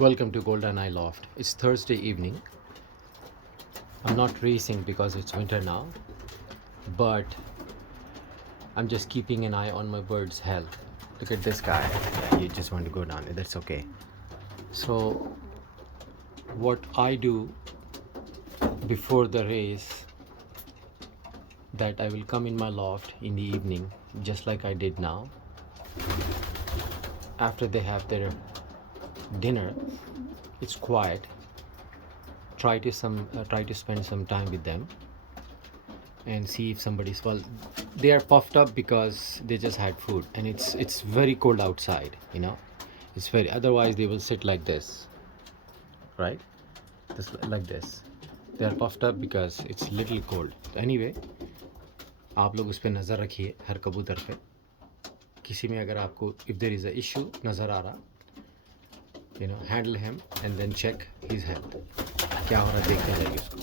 Welcome to Golden Eye Loft. It's Thursday evening. I'm not racing because it's winter now, but I'm just keeping an eye on my bird's health. Look at this guy. Yeah, you just want to go down. That's okay. So, what I do before the race, that I will come in my loft in the evening, just like I did now. After they have their dinner, it's quiet. Try to spend some time with them and see if somebody's, well, they are puffed up because they just had food and it's very cold outside, it's very, otherwise they will sit like this, right? Just like this. They are puffed up because it's little cold. Anyway, आप लोग उस पर नज़र रखिए हर कबूतर पे. किसी में अगर आपको if there is a issue नज़र आ रहा, handle him and then check his health. क्या हो रहा है देखते जाइए उसको.